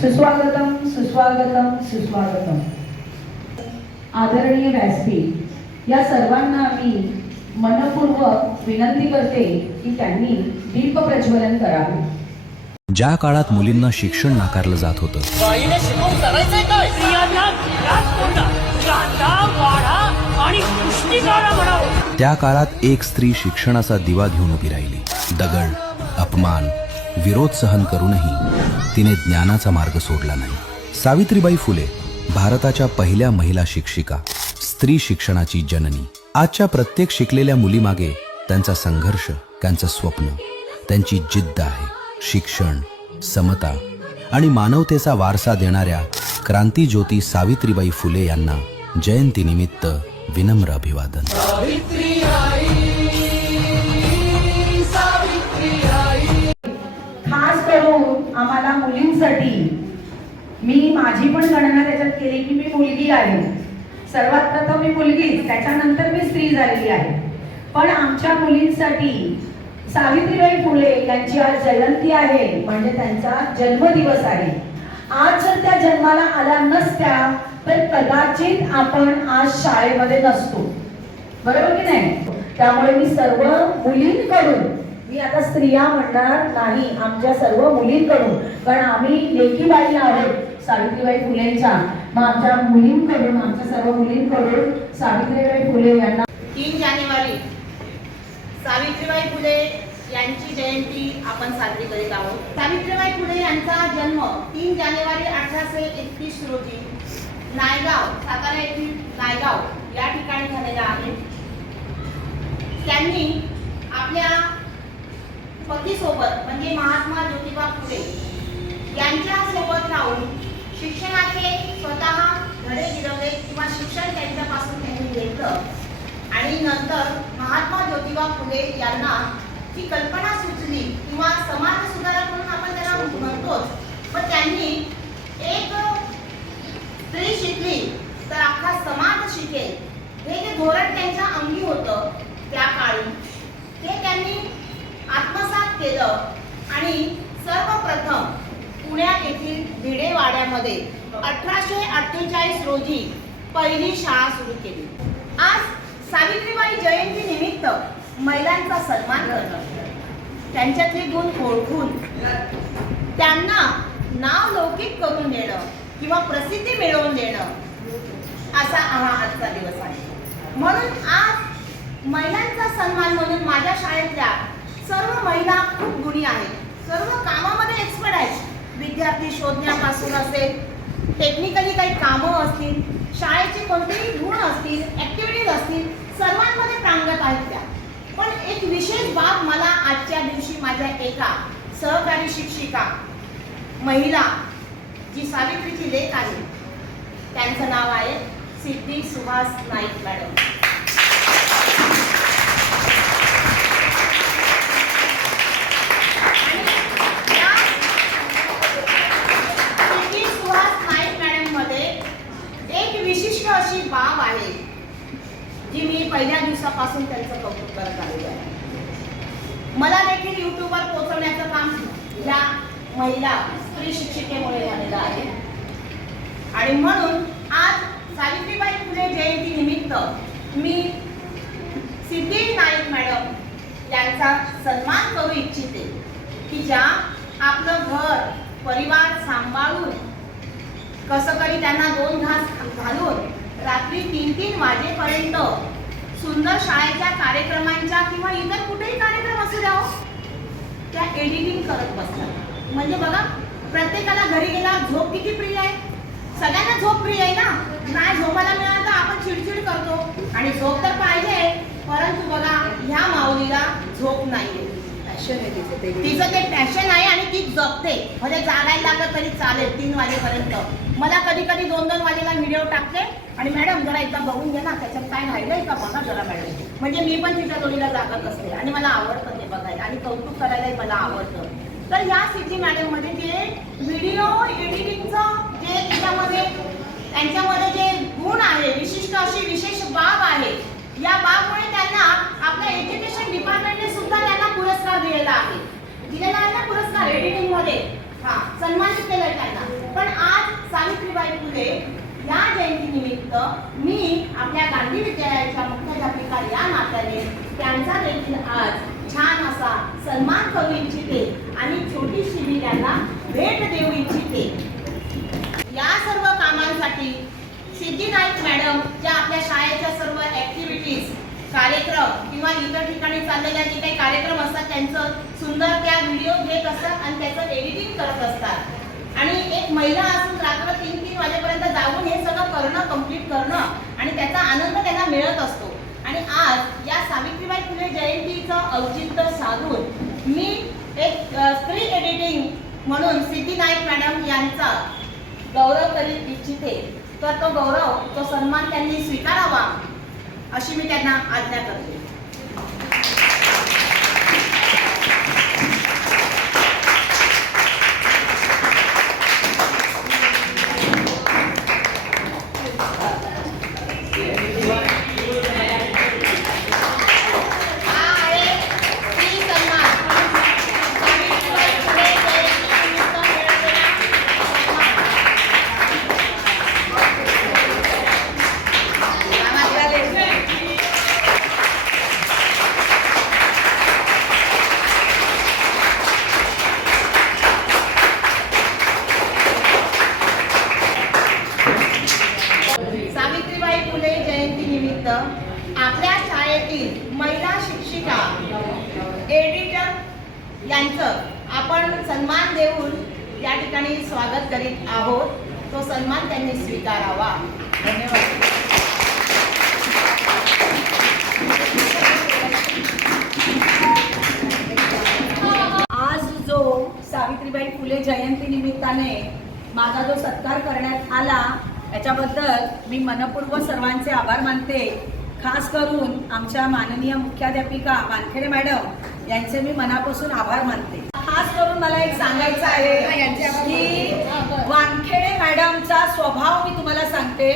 सुस्वागतम सुस्वागतम सुस्वागतम. आदरणीय व्यासपीठ या सर्वांना मी मनपूर्वक विनंती करते की त्यांनी दीप प्रज्वलन करावे. ज्या काळात मुलींना शिक्षण नाकारलं जात होतं, त्या काळात एक स्त्री शिक्षणाचा दिवा घेऊन उभी राहिली. दगड, अपमान, विरोध सहन करूनही तिने ज्ञानाचा मार्ग सोडला नाही. सावित्रीबाई फुले भारताच्या पहिल्या महिला शिक्षिका, स्त्री शिक्षणाची जननी. आजच्या प्रत्येक शिकलेल्या मुलीमागे त्यांचा संघर्ष, त्यांचं स्वप्न, त्यांची जिद्द आहे. शिक्षण, समता आणि मानवतेचा वारसा देणाऱ्या क्रांतीज्योती सावित्रीबाई फुले यांना जयंतीनिमित्त विनम्र अभिवादन. खास करून आम्हाला मुलींसाठी मी माझी पण गणना त्याच्यात केली की मी मुलगी आहे. सर्वात प्रथम मी मुलगीच, त्याच्यानंतर मी स्त्री झालेली आहे. पण आमच्या मुलींसाठी सावित्रीबाई फुले यांची आज जयंती आहे, म्हणजे त्यांचा जन्मदिवस आहे. आज जर त्या जन्माला आल्या नसत्या तर कदाचित आपण आज शाळेमध्ये नसतो, बरोबर की नाही. त्यामुळे मी सर्व मुलींकडून, मी आता स्त्रिया म्हणणार नाही, आमच्या सर्व मुलींकडून, कारण आम्ही लेकी बाई आहोत सावित्रीबाई फुलेंच्या, मग आमच्या मुलींकडून, आमच्या सर्व मुलींकडून सावित्रीबाई फुले यांना 3 जानेवारी सावित्रीबाई फुले यांची जयंती आपण साजरी करीत आहोत. सावित्रीबाई फुले यांचा जन्म 3 जानेवारी 1831 रोजी नायगाव, सातारा येथील नायगाव या ठिकाणी झालेला आहे. त्यांनी आपल्या पतीसोबत म्हणजे महात्मा ज्योतिबा फुले यांच्या सोबत राहून शिक्षणाचे स्वतः धडे गिरवले किंवा शिक्षण त्यांच्यापासून त्यांनी घेतलं. आणि नंतर महात्मा ज्योतिबा फुले यांना ही कल्पना सुचली किंवा समाज सुधारक म्हणून आपण त्यांना म्हणतोच, पण त्यांनी एक स्त्री शिकली तर अख्खा समाज शिकेल हे जे धोरण त्यांच्या अंगी होतं त्या काळी, ते त्यांनी आत्मसात केलं आणि सर्वप्रथम पुण्यात येथील भिडेवाड्यामध्ये 1848 रोजी पहिली शाळा सुरू केली. आज सावित्रीबाई जयंती निमित्त महिलांचा सन्मान करणं, त्यांच्यातले गुण ओळखून त्यांना नाव लौकिक करून देणं किंवा प्रसिद्धी मिळवून देणं असा हा आजचा दिवस आहे. म्हणून आज महिलांचा सन्मान म्हणून माझ्या शाळेतल्या सर्व महिला खूप गुणी आहेत, सर्व कामामध्ये एक्सपर्ट आहेत. विद्यार्थी शोधण्यापासून असेल, टेक्निकली काही कामं असतील, शाळेचे कोणतेही गुण असतील, ॲक्टिव्हिटीज असतील, सर्वांमध्ये प्रांगत आहेत त्या. पण एक विशेष बाब मला आजच्या दिवशी माझ्या एका सहकारी शिक्षिका, महिला जी सावित्रीची लेक आहे, त्यांचं नाव आहे सिद्धी सुहास नाईक मॅडम. सिद्धी सुहास नाईक मॅडम मध्ये एक विशिष्ट अशी बाब आहे जी मी पहिल्या दिवसापासून त्यांचं कौतुक करत आलेली आहे. मला देखील युट्यूबवर पोहोचवण्याचं काम या महिला स्त्री शिक्षिकेमुळे झालेलं आहे. आणि म्हणून आज सावित्रीबाई फुले जयंती निमित्त मी सिद्धी नाईक मॅडम यांचा सन्मान करू इच्छिते की ज्या आपलं घर परिवार सांभाळून कसं तरी त्यांना 2 घास घालून रात्री 3-3 वाजेपर्यंत सुंदर शाळेच्या कार्यक्रमांच्या किंवा इतर कुठेही कार्यक्रम असू द्या त्या एडिटिंग करत बसतात. म्हणजे बघा, प्रत्येकाला घरी गेला झोप किती प्रिय आहे, सगळ्यांना झोप प्रिय आहे ना. नाही झोपायला मिळालं तर आपण चिडचिड करतो आणि झोप तर पाहिजे, परंतु बघा ह्या माऊलीला झोप नाहीये. तिचं ते पॅशन आहे आणि ती जगते. म्हणजे जागायला लागलं तरी चालेल 3 वाजेपर्यंत. मला कधी कधी 2-2 वाजेला व्हिडिओ टाकते आणि मॅडम जरा एकदा बघून घ्या ना, त्याच्यात काय राहिलंय का बघा जरा मॅडम. म्हणजे मी पण तिच्या जोडीला जागत असते आणि मला आवडतं ते बघायला आणि कौतुक करायलाही मला आवडतं. तर या सिद्धी मॅडम मध्ये जे व्हिडिओ एडिटिंगचं जे त्याच्यामध्ये त्यांच्यामध्ये जे गुण आहे, विशिष्ट अशी विशेष बाब आहे, या बाबमुळे त्यांना आपल्या एज्युकेशन डिपार्टमेंटने सुद्धा त्यांना पुरस्कार दिलेला आहे. पुरस्कार एडिटिंग मध्ये सन्मानित केलं त्यांना. पण आज सावित्रीबाई फुले या जयंतीनिमित्त मी आपल्या गांधी विद्यालयाच्या मुख्याध्यापिका या नात्याने त्यांचा देखील आज छान असा सन्मान करू इच्छिते आणि छोटीशी मी त्यांना भेट देऊ इच्छिते. या सर्व कामांसाठी सिद्धी नाईक मॅडम ज्या आपल्या शाळेच्या सर्व ऍक्टिव्हिटीज कार्यक्रम किंवा इतर ठिकाणी चाललेल्या जे काही कार्यक्रम असतात त्यांचं सुंदर त्या व्हिडिओ घेत असतात आणि त्याचं एडिटिंग करत असतात आणि एक महिला असून रात्र 3-3 वाजेपर्यंत जाऊन हे सगळं करणं कंप्लीट करणं आणि त्याचा आनंद त्यांना मिळत असतो. आणि आज या सावित्रीबाई फुले जयंतीचं औचित्य साधून मी एक स्त्री एडिटिंग म्हणून सिद्धी नाईक मॅडम यांचा गौरव करीत इच्छिते. तर तो गौरव तो सन्मान त्यांनी स्वीकारावा अशी मी त्यांना आज्ञा करते. सावित्रीबाई फुले जयंतीनिमित्त आपल्या शाळेतील महिला शिक्षिका एडिटर यांचं आपण सन्मान देऊन या ठिकाणी स्वागत करीत आहोत. तो सन्मान त्यांनी स्वीकारावा. धन्यवाद. आज जो सावित्रीबाई फुले जयंती निमित्ताने माझा जो सत्कार करण्यात आला याच्याबद्दल मी मनपूर्वक सर्वांचे आभार मानते. खास करून आमच्या माननीय मुख्याध्यापिका वानखेडे मॅडम यांचे मी मनापासून आभार मानते. खास करून मला एक सांगायचं आहे की वानखेडे मॅडमचा स्वभाव मी तुम्हाला सांगते.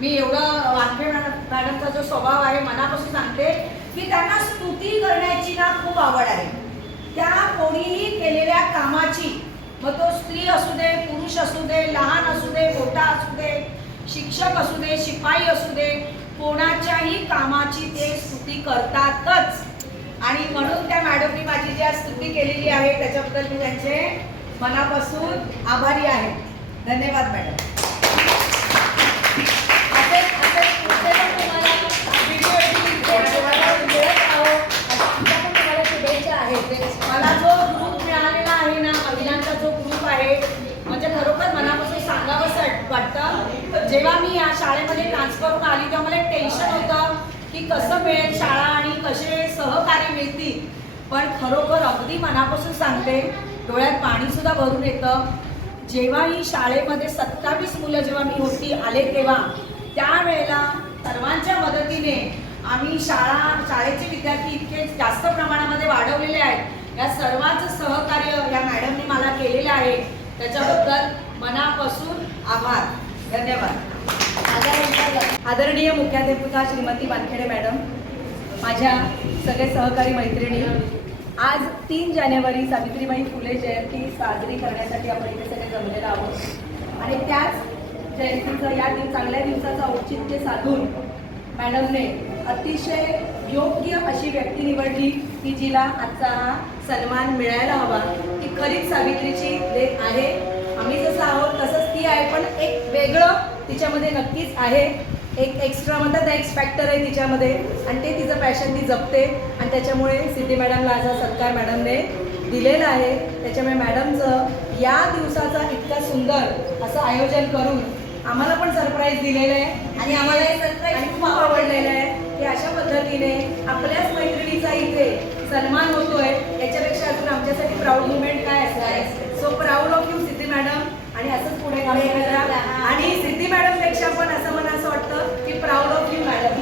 मी एवढं वानखेडे मॅडमचा जो स्वभाव आहे मनापासून सांगते की त्यांना स्तुती करण्याची ना खूप आवड आहे. त्या कोणीही केलेल्या कामाची, मग तो स्त्री असू दे, पुरुष असू दे, लहान असू दे, मोठा असू दे, शिक्षक असू दे, शिपाई असू दे, कोणाच्याही कामाची ते स्तुती करतातच. आणि म्हणून त्या मॅडमनी माझी जी आज स्तुती केलेली आहे त्याच्याबद्दल मी त्यांचे मनापासून आभारी आहे. धन्यवाद मॅडम. मला जो ग्रुप मिळालेला आहे ना, महिलांचा जो ग्रुप आहे, म्हणजे खरोखर मनापासून सांगावंसं वाटतं. जेव्हा मी या शाळेमध्ये ट्रान्सफर होऊन आली तेव्हा मला एक टेन्शन होतं की कसं मिळेल शाळा आणि कसे सहकार्य मिळतील. पण खरोखर अगदी मनापासून सांगते, डोळ्यात पाणीसुद्धा भरून येतं. जेव्हा ही शाळेमध्ये 27 मुलं जेव्हा मी होती आले तेव्हा त्यावेळेला सर्वांच्या मदतीने आम्ही शाळेचे विद्यार्थी इतके जास्त प्रमाणामध्ये वाढवलेले आहेत. या सर्वांचं सहकार्य या मॅडमने मला केलेलं आहे. त्याच्याबद्दल मनापासून आभार. धन्यवाद. आदरणीय मुख्याध्यापिका श्रीमती वानखेडे मॅडम, माझ्या सगळे सहकारी मैत्रिणी, आज 3 जानेवारी सावित्रीबाई फुले जयंती साजरी करण्यासाठी आपण इथे सगळे जमलेलो आहोत. आणि त्याच जयंतीचं या चांगल्या दिवसाचं औचित्य साधून मॅडमने अतिशय योग्य अशी व्यक्ती निवडली की जिला आजचा हा सन्मान मिळायला हवा. ती खरीच सावित्रीची लेक आहे. आम्ही जसं आहोत तसंच ती आहे, पण एक वेगळं तिच्यामध्ये नक्कीच आहे. एक एक्स्ट्रा म्हणतात ना, एक फॅक्टर आहे तिच्यामध्ये आणि ते तिचं पॅशन ती जपते. आणि त्याच्यामुळे सिद्धी मॅडमला आज हा सत्कार मॅडमने दिलेला आहे. त्याच्यामुळे मॅडमचं या दिवसाचा इतका सुंदर असं आयोजन करून आम्हाला पण सरप्राईज दिलेलं आहे आणि आम्हाला हे सरप्राईज खूप आवडलेलं आहे की अशा पद्धतीने आपल्याच मैत्रिणीचा इथे सन्मान होतोय. याच्यापेक्षा अजून आमच्यासाठी प्राऊड मुवमेंट काय असणार. So proud of you Siddhi madam. आणि असंच पुढे काम करा. आणि सिद्धी मॅडमपेक्षा पण असं मला असं वाटतं की प्राऊड ऑफ यू मॅडम.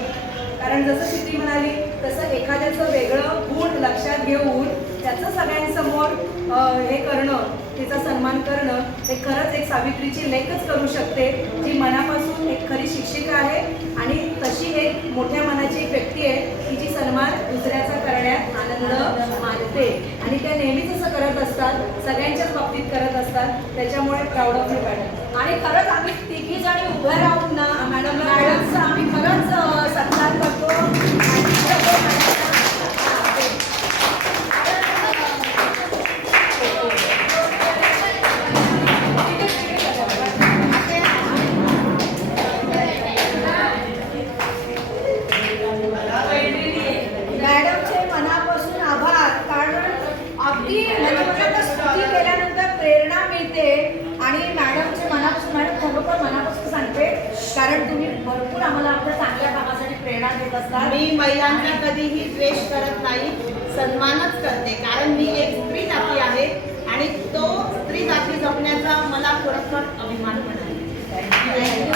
कारण जसं सिद्धी म्हणाली तसं एखाद्याचं वेगळं गुण लक्षात घेऊन त्याचं सगळ्यांसमोर हे करणं, तिचा सन्मान करणं हे खरंच एक सावित्रीची लेखच करू शकते, जी मनापासून एक खरी शिक्षिका आहे आणि तशी एक मोठ्या मनाची एक व्यक्ती आहे की जी सन्मान दुसऱ्याचा करण्यात आनंद मानते आणि त्या नेहमीच असं करत असतात, सगळ्यांच्याच बाबतीत करत असतात. त्याच्यामुळे प्राऊड ऑफ यू मॅडम. आणि खरंच आम्ही तिघी जणी उभं राहून ना मॅडमचा आम्ही खरंच सत्कार करतो. मॅडमचे मनापासून आभार, कारण अगदी स्तुती केल्यानंतर प्रेरणा मिळते आणि मॅडमचे मनापासून, मॅडम खरोखर मनापासून सांगते, कारण तुम्ही भरपूर आम्हाला आपल्या चांगल्या कामासाठी प्रेरणा देत असतात. मी महिलांना कधीही द्वेष करत नाही, सन्मानच करते, कारण मी एक स्त्री जाती आहे आणि तो स्त्री जाती जपण्याचा मला खरोखर अभिमान पण आहे. थँक्यू